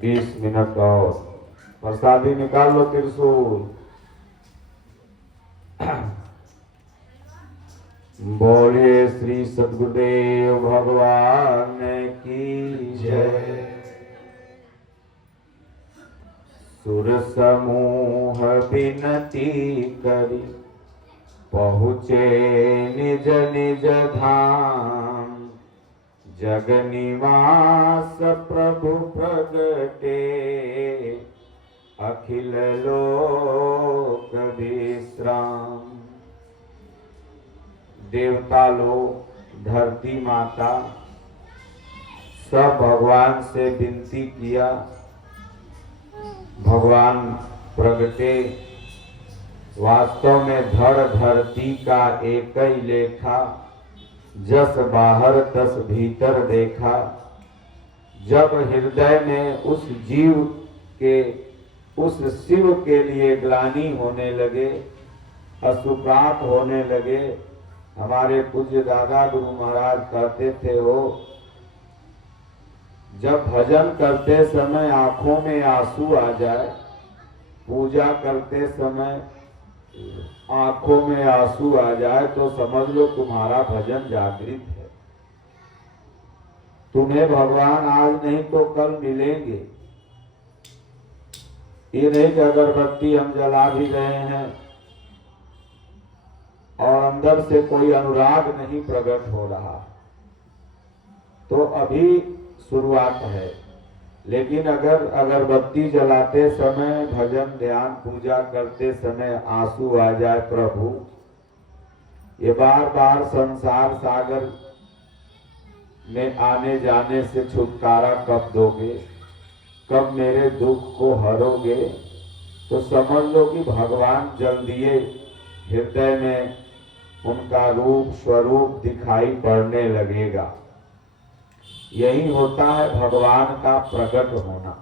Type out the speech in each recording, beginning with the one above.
20 minute और प्रसादी निकाल लो त्रिशूल। बोलिए श्री सद्गुरुदेव भगवान की जय। सुर समूह विनती करी पहुँचे निज निज धाम। जग निवास प्रभु प्रगटे अखिल लोक विश्राम। देवता लोग, धरती माता सब भगवान से विनती किया। भगवान प्रगटे। वास्तव में धड़ धरती का एक ही लेखा, जस बाहर तस भीतर देखा। जब हृदय में उस जीव के, उस शिव के लिए ग्लानि होने लगे, अशुकात होने लगे, हमारे पूज्य दादा गुरु महाराज कहते थे, हो जब भजन करते समय आंखों में आंसू आ जाए, पूजा करते समय आंखों में आंसू आ जाए, तो समझ लो तुम्हारा भजन जागृत है। तुम्हें भगवान आज नहीं तो कल मिलेंगे। ये नहीं कि अगरबत्ती हम जला भी रहे हैं और अंदर से कोई अनुराग नहीं प्रकट हो रहा, तो अभी शुरुआत है। लेकिन अगर अगरबत्ती जलाते समय, भजन ध्यान पूजा करते समय आंसू आ जाए, प्रभु ये बार बार संसार सागर में आने जाने से छुटकारा कब दोगे, कब मेरे दुख को हरोगे, तो समझ लो कि भगवान जल्दी हृदय में उनका रूप स्वरूप दिखाई पड़ने लगेगा। यही होता है भगवान का प्रकट होना।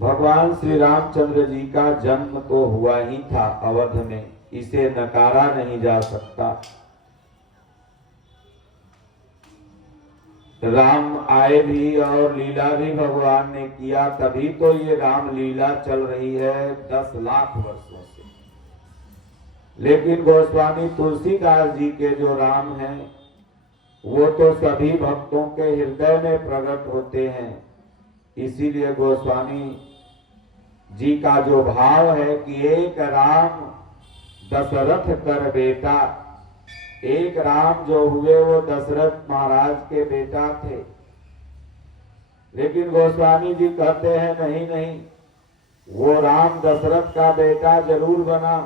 भगवान श्री रामचंद्र जी का जन्म तो हुआ ही था अवध में, इसे नकारा नहीं जा सकता। राम आए भी और लीला भी भगवान ने किया, तभी तो ये राम लीला चल रही है 10 लाख वर्षों से। लेकिन गोस्वामी तुलसीदास जी के जो राम हैं, वो तो सभी भक्तों के हृदय में प्रकट होते हैं। इसीलिए गोस्वामी जी का जो भाव है कि एक राम दशरथ कर बेटा, एक राम जो हुए वो दशरथ महाराज के बेटा थे। लेकिन गोस्वामी जी कहते हैं नहीं नहीं, वो राम दशरथ का बेटा जरूर बना,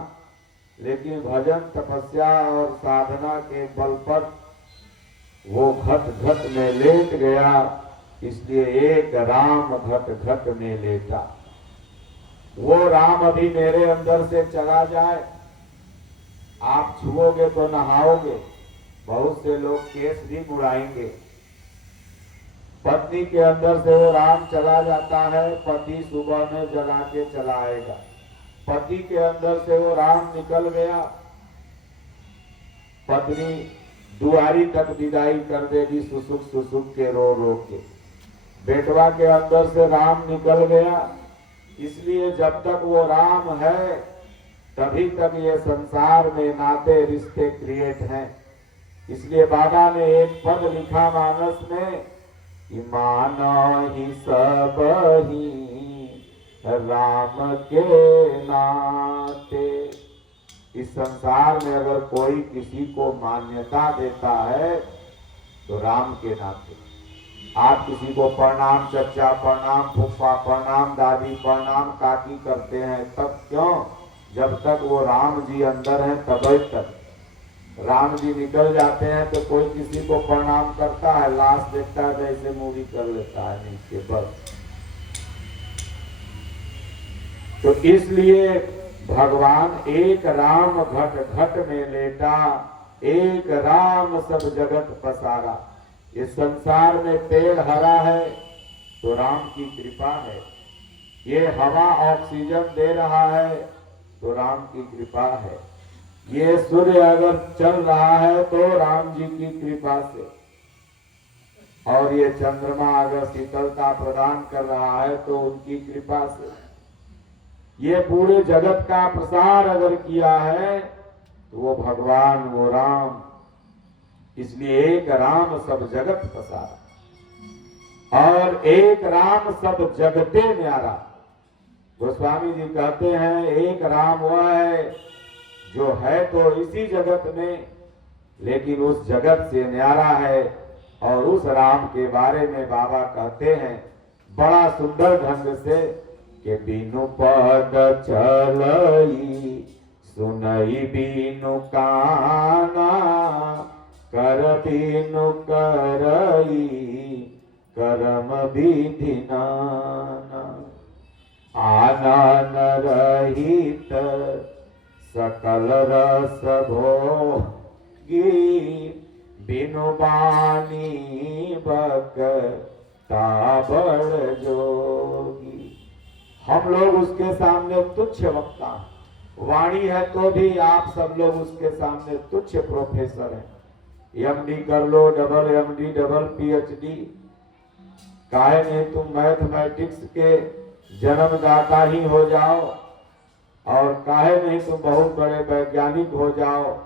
लेकिन भजन तपस्या और साधना के बल पर वो घट घट में लेट गया, इसलिए एक राम घट घट में लेटा। वो राम अभी मेरे अंदर से चला जाए, आप छुओगे तो नहाओगे। बहुत से लोग केस भी मुड़ाएंगे। पत्नी के अंदर से वो राम चला जाता है, पति सुबह में जला के चला आएगा। पति के अंदर से वो राम निकल गया, पत्नी दुआरी तक विदाई कर देगी सुसुक के रो रो के। बेटवा के अंदर से राम निकल गया, इसलिए जब तक वो राम है तभी तक ये संसार में नाते रिश्ते क्रिएट हैं। इसलिए बाबा ने एक पद लिखा मानस में कि मानो ही सब ही राम के नाते। इस संसार में अगर कोई किसी को मान्यता देता है तो राम के नाते। आप किसी को प्रणाम चचा, प्रणाम फूफा, प्रणाम दादी, प्रणाम काकी करते हैं, तब क्यों? जब तक वो राम जी अंदर हैं तभी तक। राम जी निकल जाते हैं तो कोई किसी को प्रणाम करता है, लाश देखता है जैसे मूवी कर लेता है नीचे बस। तो इसलिए भगवान एक राम घट घट में लेटा, एक राम सब जगत पसारा। इस संसार में पेड़ हरा है तो राम की कृपा है, ये हवा ऑक्सीजन दे रहा है तो राम की कृपा है, ये सूर्य अगर चल रहा है तो राम जी की कृपा से। और ये चंद्रमा अगर शीतलता प्रदान कर रहा है तो उनकी कृपा से। ये पूरे जगत का प्रसार अगर किया है तो वो भगवान, वो राम। इसलिए एक राम सब जगत पसारा, और एक राम सब जगते न्यारा। गोस्वामी जी कहते हैं एक राम वह है जो है तो इसी जगत में, लेकिन उस जगत से न्यारा है। और उस राम के बारे में बाबा कहते हैं बड़ा सुंदर ढंग से कि बीनु पद चलई सुनई बीनु काना, कर बीनु करई करम विधि नाना। आनन रहित सकल रस भोगी, बिनु बानी बकता बड़ जोगी। हम लोग उसके सामने तुच्छ वक्ता हैं। वाणी है तो भी आप सब लोग उसके सामने तुच्छ प्रोफेसर हैं। एमडी कर लो, डबल एमडी, डबल पीएचडी, काहे नहीं तुम मैथमेटिक्स के जन्मदाता ही हो जाओ, और काहे नहीं तुम बहुत बड़े वैज्ञानिक हो जाओ,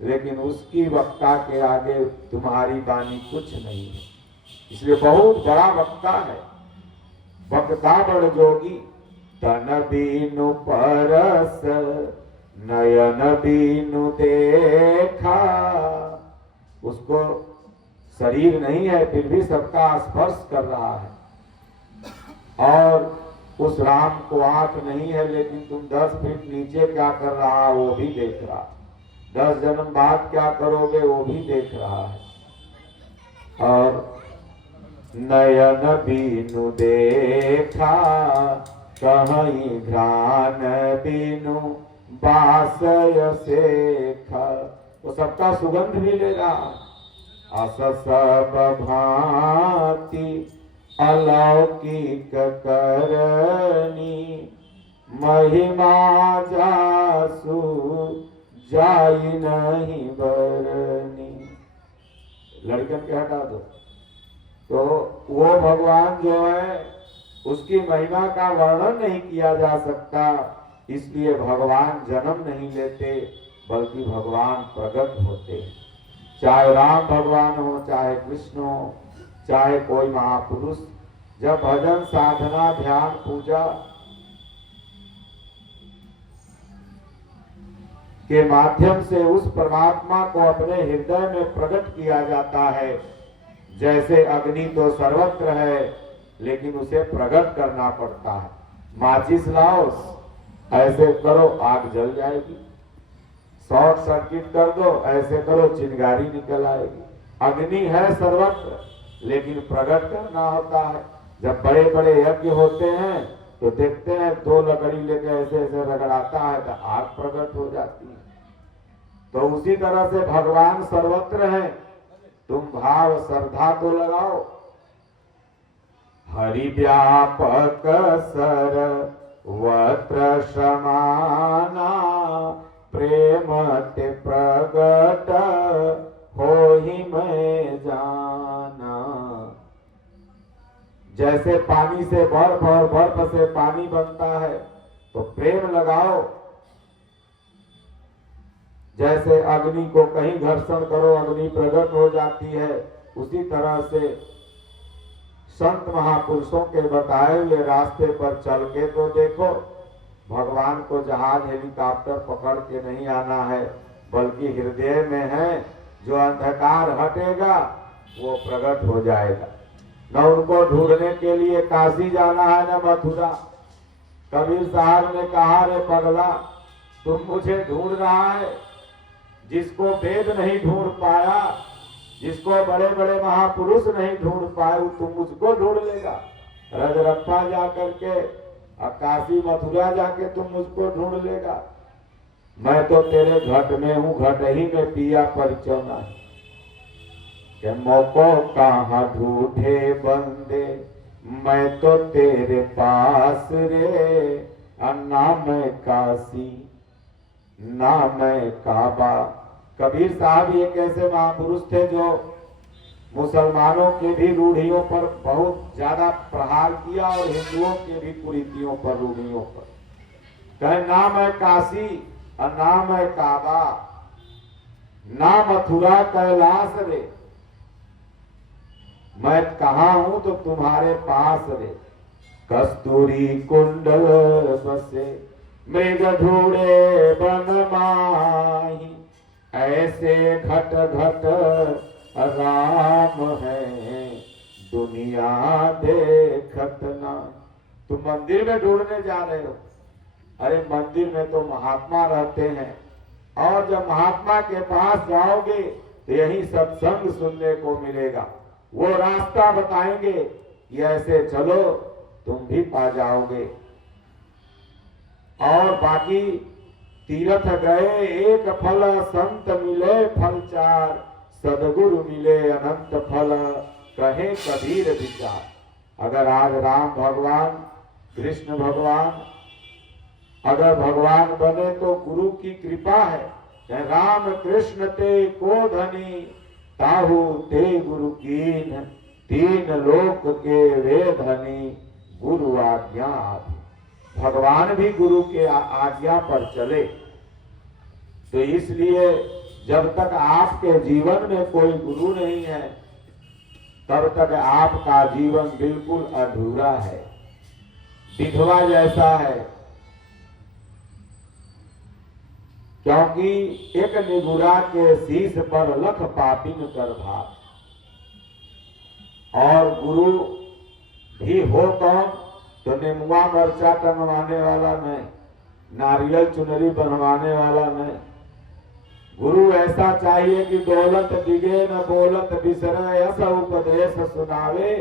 लेकिन उसकी वक्ता के आगे तुम्हारी वाणी कुछ नहीं है। इसलिए बहुत बड़ा वक्ता है, वक्ता बड़ जोगी। तन बीनु परस नयन बीनु देखा, उसको शरीर नहीं है फिर भी सबका स्पर्श कर रहा है। और उस राम को आंख नहीं है लेकिन तुम 10 फीट नीचे क्या कर रहा वो भी देख रहा, 10 जन्म बाद क्या करोगे वो भी देख रहा है। और नयन बीनु देखा कहीं घ्राण बीनु बासय सेखा, वो सबका सुगंध भी ले रहा। अस सब भांति अलौकिक करनी, महिमा जासु जाई नहीं बरनी। लड़कन के हटा दो। तो वो भगवान जो है उसकी महिमा का वर्णन नहीं किया जा सकता, इसलिए भगवान जन्म नहीं लेते बल्कि भगवान प्रकट होते हैं। चाहे राम भगवान हो, चाहे कृष्ण हो, चाहे कोई महापुरुष, जब भजन साधना ध्यान पूजा के माध्यम से उस परमात्मा को अपने हृदय में प्रकट किया जाता है। जैसे अग्नि तो सर्वत्र है लेकिन उसे प्रकट करना पड़ता है। माचिस लाओ, ऐसे करो आग जल जाएगी, शॉर्ट सर्किट कर दो, ऐसे करो चिंगारी निकल आएगी। अग्नि है सर्वत्र लेकिन प्रकट करना होता है। जब बड़े बड़े यज्ञ होते हैं तो देखते हैं 2 लकड़ी लेकर ऐसे ऐसे रगड़ाता है तो आग प्रकट हो जाती है। तो उसी तरह से भगवान सर्वत्र है, तुम भाव श्रद्धा तो लगाओ। हरि व्यापक सर्वत्र समाना, प्रेम ते प्रगट होहि मैं जाना। जैसे पानी से बर्फ और बर्फ से पानी बनता है तो प्रेम लगाओ। जैसे अग्नि को कहीं घर्षण करो अग्नि प्रकट हो जाती है, उसी तरह से संत महापुरुषों के बताए हुए रास्ते पर चल के तो देखो। भगवान को जहाज हेलीकॉप्टर पकड़ के नहीं आना है, बल्कि हृदय में है। जो अंधकार हटेगा वो प्रकट हो जाएगा। न उनको ढूंढने के लिए काशी जाना है न मथुरा। कबीर साहब ने कहा, रे पगला तुम मुझे ढूंढ रहा है, जिसको वेद नहीं ढूंढ पाया, जिसको बड़े बड़े महापुरुष नहीं ढूंढ पाए, तुम मुझको ढूंढ लेगा। रजरप्पा जा करके काशी मथुरा जाके तुम मुझको ढूंढ लेगा। मैं तो तेरे घट में हूँ, घट ही में पिया परिचौना है। के मोको कहाँ ढूंढे बंदे, मैं तो तेरे पास रे। ना मैं काशी ना मैं काबा। कबीर साहब ये कैसे महापुरुष थे जो मुसलमानों के भी रूढ़ियों पर बहुत ज्यादा प्रहार किया और हिंदुओं के भी कुरीतियों पर, रूढ़ियों पर। कहे नाम है काशी और नाम है काबा, ना मथुरा कैलाश रे, मैं कहा हूं तो तुम्हारे पास रे। कस्तूरी कुंडल बसे मृग ढूंढे बन माही, ऐसे घट घट राम है दुनिया देखत ना। तुम मंदिर में ढूंढने जा रहे हो, अरे मंदिर में तो महात्मा रहते हैं, और जब महात्मा के पास जाओगे तो यही सत्संग सुनने को मिलेगा। वो रास्ता बताएंगे, ये ऐसे चलो तुम भी पा जाओगे। और बाकी तीर्थ गए एक फल, संत मिले फल चार, सदगुरु मिले अनंत फल, कहे कबीर विचार। अगर आज राम भगवान, कृष्ण भगवान अगर भगवान बने तो गुरु की कृपा है। राम कृष्ण ते को धनी, ताहु ते गुरु कीन, तीन लोक के वे धनी, गुरु आज्ञा आदि। भगवान भी गुरु के आज्ञा पर चले। तो इसलिए जब तक आपके जीवन में कोई गुरु नहीं है, तब तक आपका जीवन बिल्कुल अधूरा है, विधवा जैसा है। क्योंकि एक निगुरा के शीश पर लख पापिन कर भार। और गुरु भी हो कौन, तो नेमुआ मरचा टंगवाने वाला नहीं, नारियल चुनरी बनवाने वाला नहीं। गुरु ऐसा चाहिए कि दौलत दिगे न बोलत बिसरे, अस उपदेश सुनावे,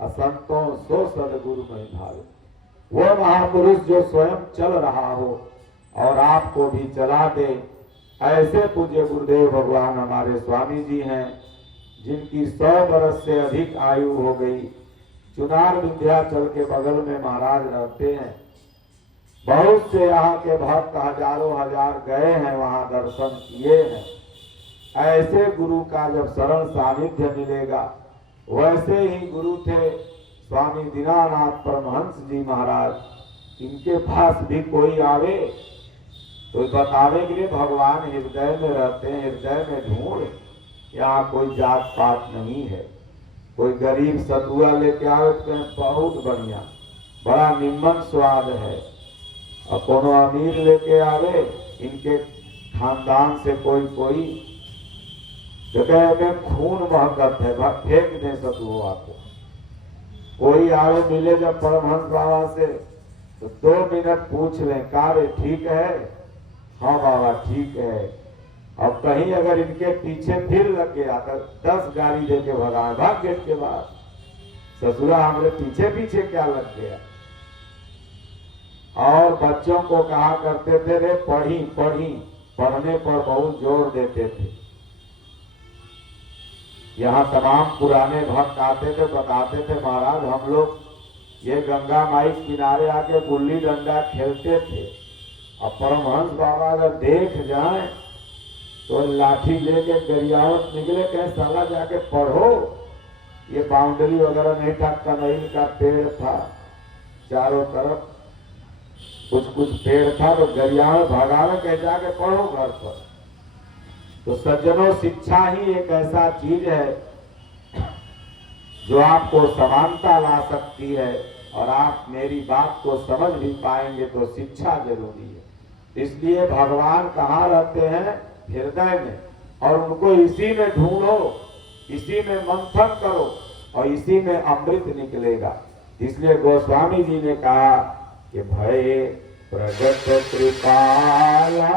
असंतों सो सदगुरु में भावे। वो महापुरुष जो स्वयं चल रहा हो और आपको भी चला दे। ऐसे पूज्य गुरुदेव भगवान हमारे स्वामी जी हैं, जिनकी 100 बरस से अधिक आयु हो गई। चुनार विंध्याचल के बगल में महाराज रहते हैं। बहुत से यहाँ के भक्त हजारों हजार गए हैं, वहां दर्शन किए हैं। ऐसे गुरु का जब शरण सानिध्य मिलेगा, वैसे ही गुरु थे स्वामी दीनानाथ परमहंस जी महाराज। इनके पास भी कोई आवे तो बतावे कि भगवान हृदय में रहते हैं, हृदय में ढूंढ। यहाँ कोई जात पात नहीं है। कोई गरीब सतुआ लेके आवे तो बहुत बढ़िया, बड़ा निम्न स्वाद है। और कोनो अमीर लेके आवे, इनके खानदान से कोई तो कहे खून महकत है, फेंक दे सतुआ को। कोई आवे मिले जब परमहंस बाबा से तो 2 मिनट पूछ लें, कार्य ठीक है? हाँ बाबा ठीक है। अब कहीं अगर इनके पीछे फिर लग गया तो 10 गाड़ी देके भगा, भाग गेट के बाद, ससुरा हमारे पीछे पीछे क्या लग गया। और बच्चों को कहा करते थे, रे पढ़ी पढ़ी, पढ़ने पर बहुत जोर देते थे। यहाँ तमाम पुराने भक्त आते थे, बताते थे महाराज हम लोग ये गंगा माई किनारे आके गुल्ली डंडा खेलते थे। और परमहंस बाबा अगर देख जाए तो लाठी लेके गरियावत निकले, कहे साला जाके पढ़ो। ये बाउंड्री वगैरह नहीं था, कनैल का पेड़ था चारों तरफ, कुछ कुछ पेड़ था, तो गरियावत भगावे, कहे जाके पढ़ो घर पर। तो सज्जनों, शिक्षा ही एक ऐसा चीज है जो आपको समानता ला सकती है, और आप मेरी बात को समझ भी पाएंगे तो शिक्षा जरूरी है। इसलिए भगवान कहाँ रहते हैं? हृदय में। और उनको इसी में ढूंढो, इसी में मंथन करो, और इसी में अमृत निकलेगा। इसलिए गोस्वामी जी ने कहा कि भय प्रगट कृपाला,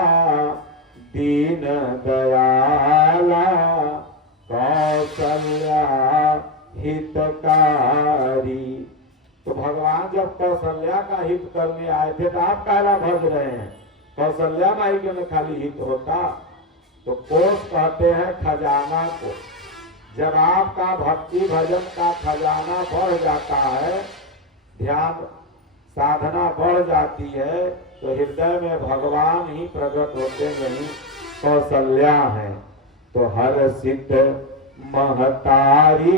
दीन दयाला, कौशल्या हितकारी। तो भगवान जब कौशल्या का हित करने आए थे तो आप काला भज रहे हैं? कौशल्या माई के में खाली हित होता तो कोष कहते हैं खजाना को। जब आपका भक्ति भजन का खजाना बढ़ जाता है, ध्यान साधना बढ़ जाती है, तो हृदय में भगवान ही प्रकट होते नहीं, कौशल्या है। तो हर सिद्ध महतारी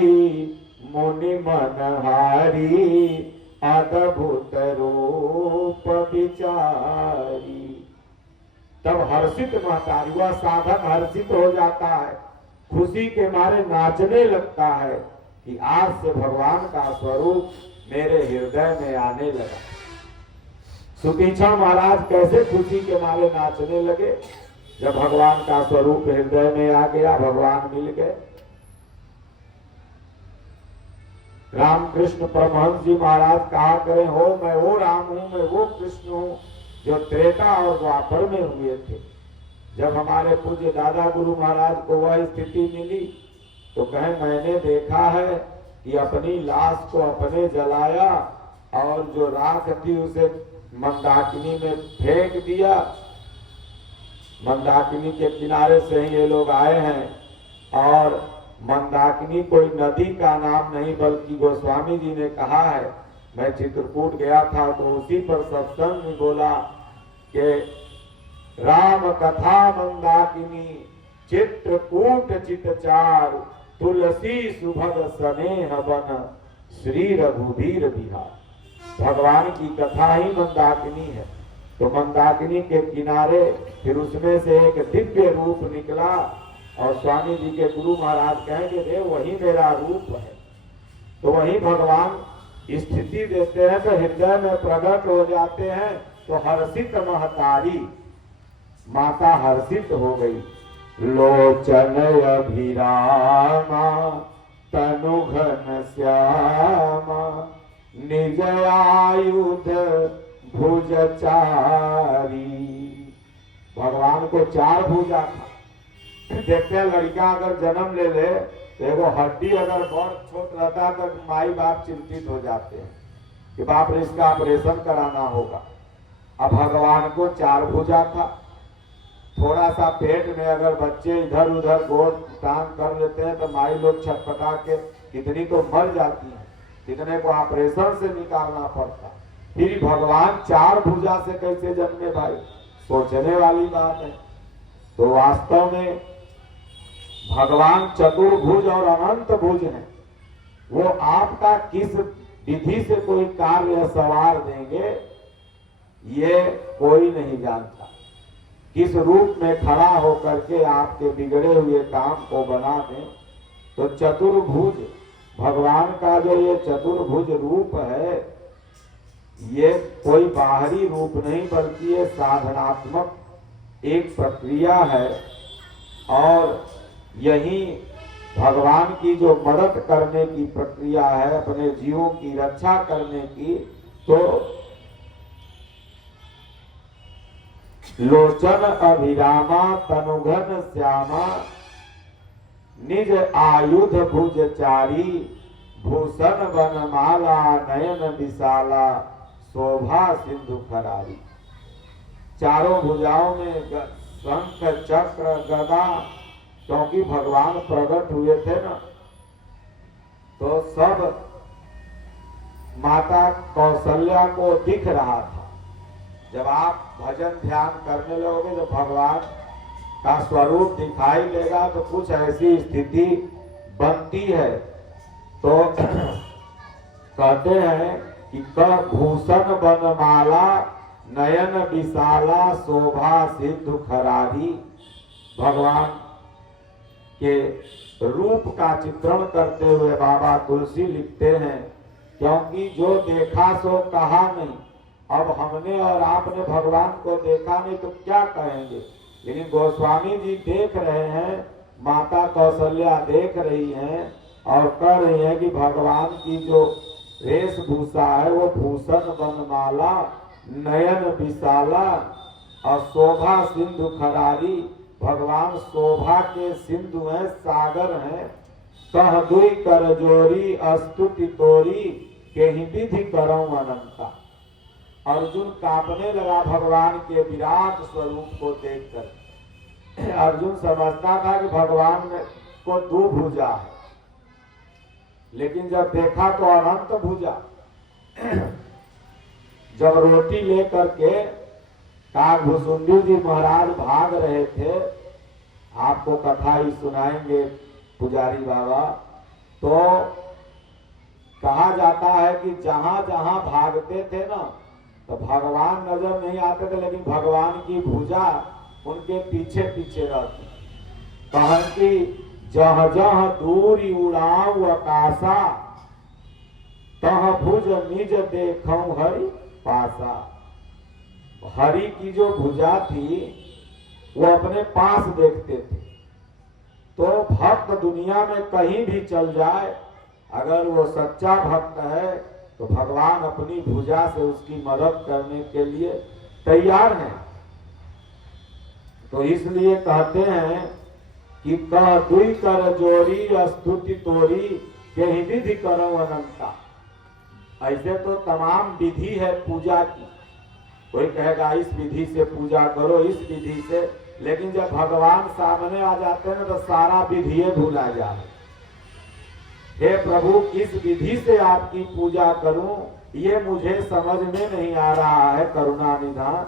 मुनि मनहारी अद्भुत रूप विचारी। तब हर्षित महतारी, वह साधक हर्षित हो जाता है, खुशी के मारे नाचने लगता है कि आज से भगवान का स्वरूप मेरे हृदय में आने लगा। सुतीक्षा महाराज कैसे खुशी के मारे नाचने लगे? जब भगवान का स्वरूप हृदय में आ गया, भगवान मिल गए। रामकृष्ण परमहंस जी महाराज कहा करें, हो मैं वो राम हूं, मैं वो कृष्ण हूं जो त्रेता और द्वापर में हुए थे। जब हमारे पूज्य दादा गुरु महाराज को वह स्थिति मिली तो कहे, मैंने देखा है कि अपनी लाश को अपने जलाया और जो राख थी उसे मंदाकिनी में फेंक दिया। मंदाकिनी के किनारे से ही ये लोग आए हैं और मंदाकिनी कोई नदी का नाम नहीं बल्कि गोस्वामी जी ने कहा है। मैं चित्रकूट गया था तो उसी पर सत्संग में बोला कि राम कथा मंदाकिनी चित्रकूट चितचार तुलसी सुभग स्नेह बन श्री रघुवीर बिहार। भगवान की कथा ही मंदाकिनी है। तो मंदाकिनी के किनारे फिर उसमें से एक दिव्य रूप निकला और स्वामी जी के गुरु महाराज कहेंगे, रे वही मेरा रूप है। तो वही भगवान स्थिति देते हैं तो हृदय में प्रकट हो जाते हैं। तो हर्षित महतारी, माता हर्षित हो गई। लोचन अभिरामा तनु घन श्यामा निज आयुध भुज चारी। भगवान को 4 भुजा था। देखते हैं लड़का अगर जन्म ले ले तो एगो हड्डी अगर बहुत छोट रहता है तो माई बाप चिंतित हो जाते हैं कि बाप रे इसका ऑपरेशन कराना होगा। अब भगवान को 4 भुजा था। थोड़ा सा पेट में अगर बच्चे इधर उधर गोड़ टांग कर लेते हैं तो माई लोग छटपटा के कितनी तो मर जाती है, कितने को ऑपरेशन से निकालना पड़ता। फिर भगवान 4 भुजा से कैसे जन्मे भाई? सोचने वाली बात है। तो वास्तव में भगवान चतुर्भुज और अनंत भुज है। वो आपका किस विधि से कोई कार्य सवार देंगे ये कोई नहीं जानता। किस रूप में खड़ा होकर के आपके बिगड़े हुए काम को बना दें। तो चतुर्भुज भगवान का जो ये चतुर्भुज रूप है ये कोई बाहरी रूप नहीं बल्कि ये साधनात्मक एक प्रक्रिया है। और यही भगवान की जो मदद करने की प्रक्रिया है, अपने जीवों की रक्षा करने की। तो लोचन अभिरामा तनुघन श्यामा निज आयुध भुज चारी भूषण वनमाला नयन विशाला शोभा सिंधु खरारी। चारों भुजाओं में शंख चक्र गदा, क्योंकि भगवान प्रकट हुए थे ना तो सब माता कौशल्या को दिख रहा था। जब आप भजन ध्यान करने लगोगे तो भगवान का स्वरूप दिखाई देगा तो कुछ ऐसी स्थिति बनती है। तो कहते हैं कि भूषण बनमाला नयन विशाला शोभा सिंधु खरारी। भगवान के रूप का चित्रण करते हुए बाबा तुलसी लिखते हैं, क्योंकि जो देखा सो कहा नहीं। अब हमने और आपने भगवान को देखा नहीं तो क्या कहेंगे, लेकिन गोस्वामी जी देख रहे हैं, माता कौशल्या देख रही हैं और कह रही हैं कि भगवान की जो वेशभूषा है वो भूषण वनमाला नयन विशाला और शोभा सिंधु खरारी। भगवान शोभा के सिंधु हैं, सागर हैं। कह दुई कर जोरी स्तुति तोरी के ही विधि करऊं अनंता। अर्जुन कांपने लगा भगवान के विराट स्वरूप को देखकर। अर्जुन समझता था कि भगवान को 2 भुजा है, लेकिन जब देखा तो अनंत भुजा। जब रोटी लेकर के काकभुसुंडी जी महाराज भाग रहे थे, आपको कथा ही सुनाएंगे, पुजारी बाबा। तो कहा जाता है कि जहां जहां भागते थे ना तो भगवान नजर नहीं आते थे, लेकिन भगवान की भुजा उनके पीछे पीछे रहती। कहा कि जह जह दूरी उड़ाऊ आकाशा, तह भुज निज देखऊं हरि पासा। हरि की जो भुजा थी वो अपने पास देखते थे। तो भक्त दुनिया में कहीं भी चल जाए, अगर वो सच्चा भक्त है तो भगवान अपनी भुजा से उसकी मदद करने के लिए तैयार हैं। तो इसलिए कहते हैं कि कह दुई कर जोरी स्तुति तोरी के ही विधि करो अनंता। ऐसे तो तमाम विधि है पूजा की, कोई कहेगा इस विधि से पूजा करो, इस विधि से, लेकिन जब भगवान सामने आ जाते हैं तो सारा विधि भूला जाए। हे प्रभु, किस विधि से आपकी पूजा करूं ये मुझे समझ में नहीं आ रहा है, करुणा निधान।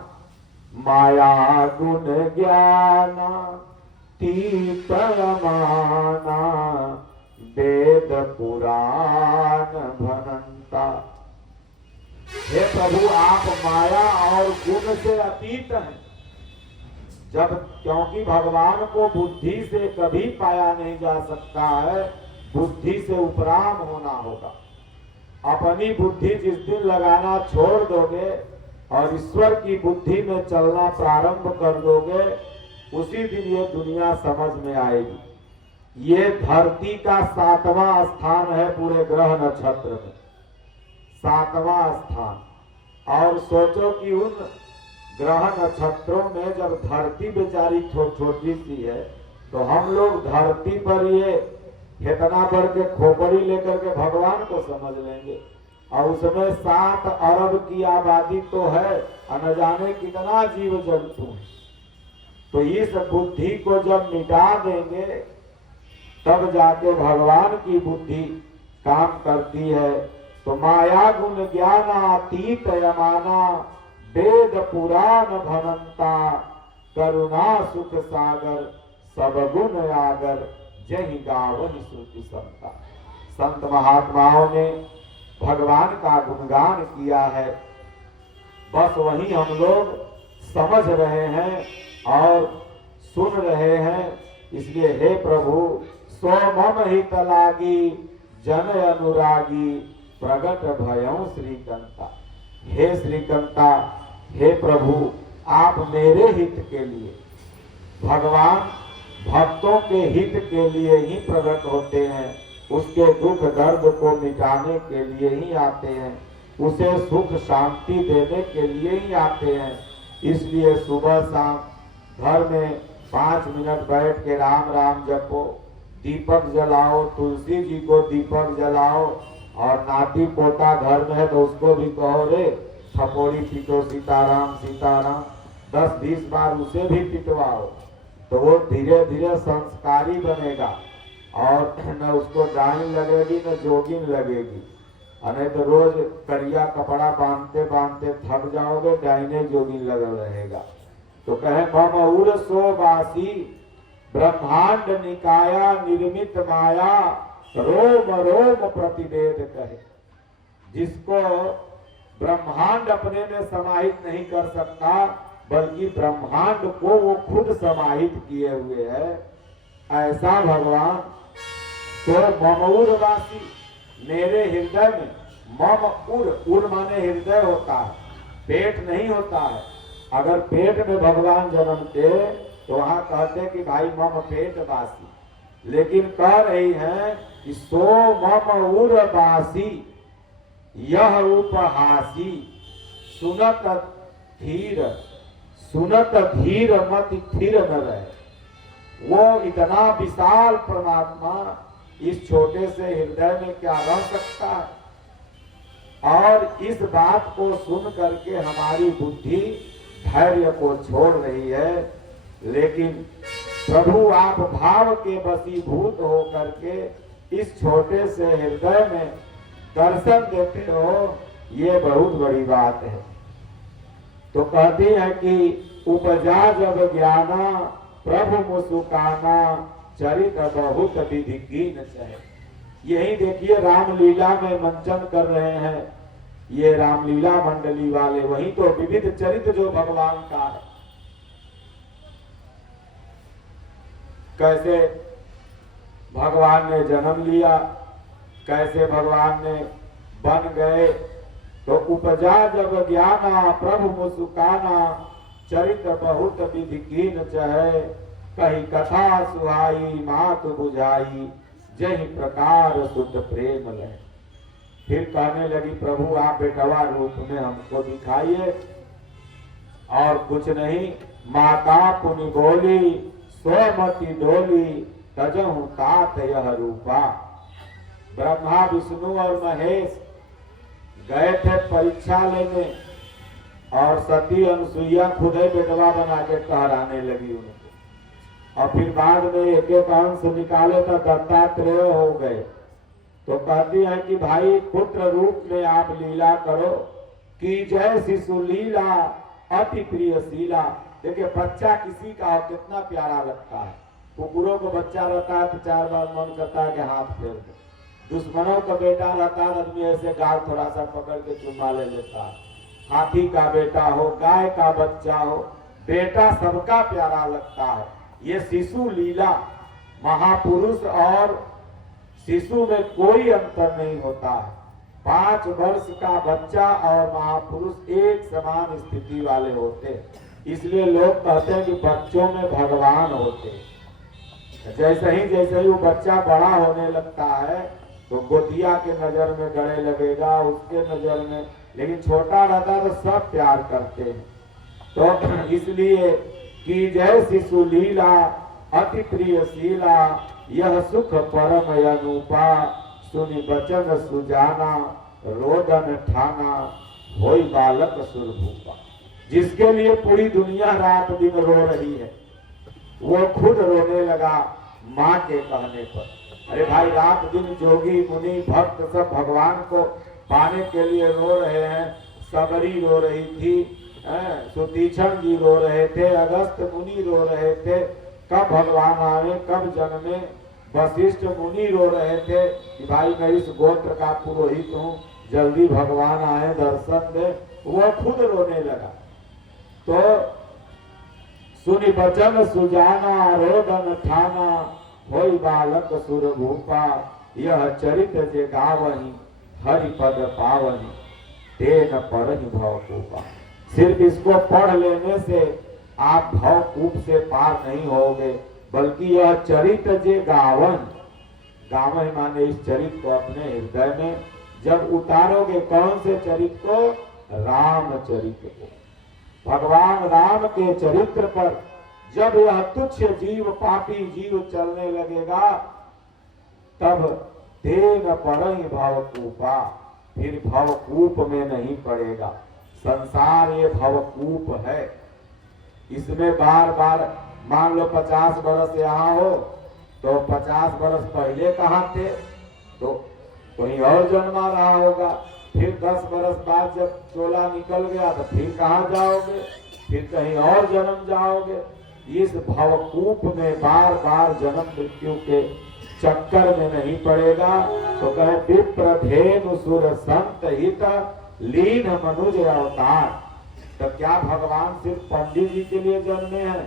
माया गुण ज्ञाना तीत माना, वेद पुराण भनंता। हे प्रभु, आप माया और गुण से अतीत हैं। जब क्योंकि भगवान को बुद्धि से कभी पाया नहीं जा सकता है, बुद्धि से उपराम होना होगा। अपनी बुद्धि जिस दिन लगाना छोड़ दोगे और ईश्वर की बुद्धि में चलना प्रारंभ कर दोगे, उसी दिन ये दुनिया समझ में आएगी। ये धरती का 7वां स्थान है पूरे ग्रह नक्षत्र में, 7वां स्थान। और सोचो कि उन ग्रह नक्षत्रों में जब धरती बेचारी छोटी सी है, तो हम लोग धरती पर ये इतना बढ़ के खोपड़ी लेकर के भगवान को समझ लेंगे, और उसमें 7 अरब की आबादी तो है, न जाने कितना जीव जंतु है। तो इस बुद्धि को जब मिटा देंगे तब जाके भगवान की बुद्धि काम करती है। तो माया गुण ज्ञानातीत यमाना, वेद पुराण भनंता, करुणा सुख सागर, सब गुण आगर, जहि गावहि श्रुति संता। संत महात्माओं ने भगवान का गुणगान किया है, बस वही हम लोग समझ रहे हैं और सुन रहे हैं। इसलिए हे प्रभु, सो मम हित लागी, जन अनुरागी, प्रगट भयं श्रीकंता। हे श्रीकंता, हे प्रभु, आप मेरे हित के लिए, भगवान भक्तों के हित के लिए ही प्रकट होते हैं, उसके दुख दर्द को मिटाने के लिए ही आते हैं, उसे सुख शांति देने के लिए ही आते हैं। इसलिए सुबह शाम घर में 5 मिनट बैठ के राम राम जपो, दीपक जलाओ, तुलसी जी को दीपक जलाओ, और नाती पोता घर में है तो उसको भी कहो रे थपोड़ी पीटो सीताराम सीताराम, 10-20 बार उसे भी पिटवाओ, तो वो धीरे धीरे संस्कारी बनेगा। और न उसको डाइन लगेगी न जोगिन लगेगी, नहीं तो रोज करिया कपड़ा बांधते बांधते थक जाओगे, डाइने जोगिन लगा रहेगा। तो कहे मम उर सो बासी, ब्रह्मांड निकाया निर्मित माया, रोम रोम प्रतिवेद कहे। जिसको ब्रह्मांड अपने में समाहित नहीं कर सकता, बल्कि ब्रह्मांड को वो खुद समाहित किए हुए है, ऐसा भगवान। तो ममउरवासी, मेरे हृदय में, मम उर माने हृदय होता है, पेट नहीं होता है। अगर पेट में भगवान जन्मते तो वहां कहते कि भाई मम पेट वासी, लेकिन कह रही हैं कि सो मम उरवासी, यह उपहासी, सुनत धीर मत स्थिर न रहे। वो इतना विशाल परमात्मा इस छोटे से हृदय में क्या रह सकता है। और इस बात को सुन करके हमारी बुद्धि धैर्य को छोड़ रही है, लेकिन प्रभु आप भाव के वशीभूत हो करके इस छोटे से हृदय में दर्शन देते हो, ये बहुत बड़ी बात है। तो कहती है कि उपजा जब ज्ञाना, प्रभु मुसुकाना, चरित बहुत विधि कीन चहे। यही देखिए रामलीला में मंचन कर रहे हैं ये रामलीला मंडली वाले, वही तो विविध चरित्र जो भगवान का है। कैसे भगवान ने जन्म लिया, कैसे भगवान ने बन गए, तो उपजा जब ज्ञाना प्रभु मुसुकाना, चरित्र बहुत विधि कीन चहे, कही कथा सुहाई मात बुझाई, जही प्रकार सुत प्रेम लय। फिर कहने लगी प्रभु आप बेटवा रूप में हमको दिखाइए, और कुछ नहीं। माता पुनि बोली स्वमति डोली, तजहु तात यह रूपा। ब्रह्मा विष्णु और महेश गए थे परीक्षा लेने, और सती अनुसुईया खुद ही बेटवा बना के कहराने लगी उनको, और फिर बाद में एक एक अंश निकाले तो दत्तात्रेय हो गए। तो कहती है कि भाई पुत्र रूप में आप लीला करो, कि जय शिशु लीला अति प्रिय शीला। देखिए बच्चा किसी का हो कितना प्यारा लगता है। कुकुरों को बच्चा रहता है तो 4 बार मन करता है कि हाथ फेर दो। दुश्मनों का बेटा रहता है, आदमी ऐसे गाल थोड़ा सा पकड़ के चुम्मा ले लेता है। हाथी का बेटा हो, गाय का बच्चा हो, बेटा सबका प्यारा लगता है। ये शिशु लीला, महापुरुष और शिशु में कोई अंतर नहीं होता है। 5 वर्ष का बच्चा और महापुरुष एक समान स्थिति वाले होते हैं। इसलिए लोग कहते हैं कि बच्चों में भगवान होते हैं। जैसे ही वो बच्चा बड़ा होने लगता है तो गोतिया के नजर में गड़े लगेगा, उसके नजर में, लेकिन छोटा रहता है तो सब प्यार करते हैं। तो इसलिए कि जय शिशु लीला अति प्रिय शीला, यह सुख परम अनुपा, सुनि बचन सुजाना, रोदन ठाना, होई बालक सुरभूपा। जिसके लिए पूरी दुनिया रात दिन रो रही है, वो खुद रोने लगा माँ के कहने पर। अरे भाई रात दिन जोगी मुनि भक्त सब भगवान को पाने के लिए रो रहे हैं। सबरी रो रही थी, सुतीक्षण जी रो रहे थे, अगस्त मुनि रो रहे थे, कब भगवान आवे कब जन्मे। वशिष्ठ मुनि रो रहे थे कि भाई मैं इस गोत्र का पुरोहित हूँ, जल्दी भगवान आए दर्शन दे। वो खुद रोने लगा। तो सुनि बचन सुजाना, रोदन ठाना, होई बालक सुरभूपा, यह चरित्र जे गावही, हरि पद पावनी, तेन परहि भवकूपा। सिर्फ इसको पढ़ लेने से आप भवकूप से पार नहीं होगे, बल्कि यह चरित्र जे गावन, गावन माने इस चरित्र को अपने हृदय में जब उतारोगे। कौन से चरित्र को? राम चरित्र को। भगवान राम के चरित्र पर जब यह तुच्छ जीव पापी जीव चलने लगेगा, तब तेन परहि भवकूपा, फिर भवकूप में नहीं पड़ेगा। संसार ये भवकूप है, इसमें बार बार मान लो 50 बरस यहाँ हो तो 50 बरस पहले कहाँ थे, तो कहीं और जन्मा रहा होगा। फिर 10 बरस बाद जब चोला निकल गया तो फिर कहाँ जाओगे, फिर कहीं और जन्म जाओगे। इस भवकूप में बार बार जन्म मृत्यु के चक्कर में नहीं पड़ेगा। तो कहे विप्रधेनु सुर संत हित, लीन मनुज अवतार। तो क्या भगवान सिर्फ पंडित जी के लिए जन्मे हैं?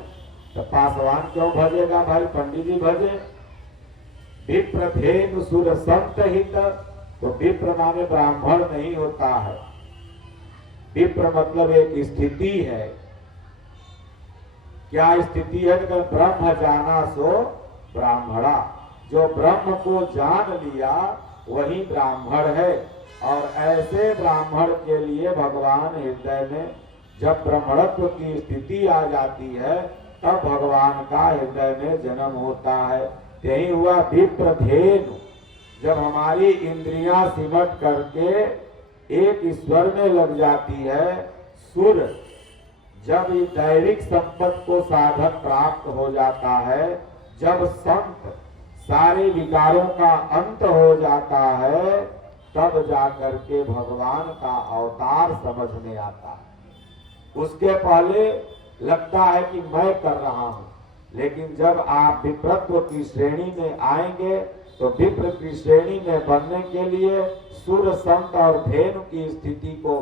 तो पासवान क्यों भजेगा भाई, पंडित जी भजे। विप्रधेनु सुर संत हित, तो विप्र माने ब्राह्मण नहीं होता है। विप्र मतलब एक स्थिति है। क्या स्थिति है? तो ब्रह्म जाना सो ब्राह्मणा। जो ब्रह्म को जान लिया वही ब्राह्मण है। और ऐसे ब्राह्मण के लिए भगवान हृदय में जब ब्रह्मणत्व की स्थिति आ जाती है, तब भगवान का हृदय में जन्म होता है। यही हुआ विप्रधेनु। जब हमारी इंद्रियां सिमट करके एक ईश्वर में लग जाती है, सुर जब दैविक संपत्ति को साधक प्राप्त हो जाता है, जब संत सारे विकारों का अंत हो जाता है, तब जाकर के भगवान का अवतार समझ में आता है। उसके पहले लगता है कि मैं कर रहा हूं, लेकिन जब आप विप्रत्व की श्रेणी में आएंगे तो विप्र की श्रेणी में बनने के लिए सुर संत और धेनु की स्थिति को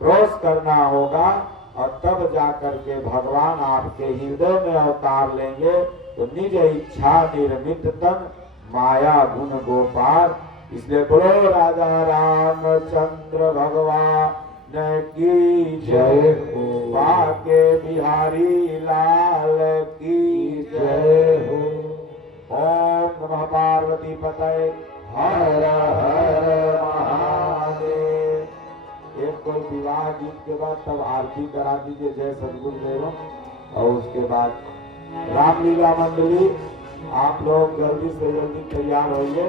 क्रॉस करना होगा और तब जाकर के भगवान आपके हृदय में अवतार लेंगे। तो निज इच्छा निर्मित तन माया गुण गोपाल। इसलिए बोलो राजा रामचंद्र भगवान की जय हो, बाके बिहारी लाल की जय हो। ओम नमः पार्वती पतये हर हर महादेव। एक कोई विवाह गीत के बाद तब आरती करा दीजिए जय सद्गुरुदेव। और उसके बाद रामलीला मंडली आप लोग जल्दी से जल्दी तैयार होइए।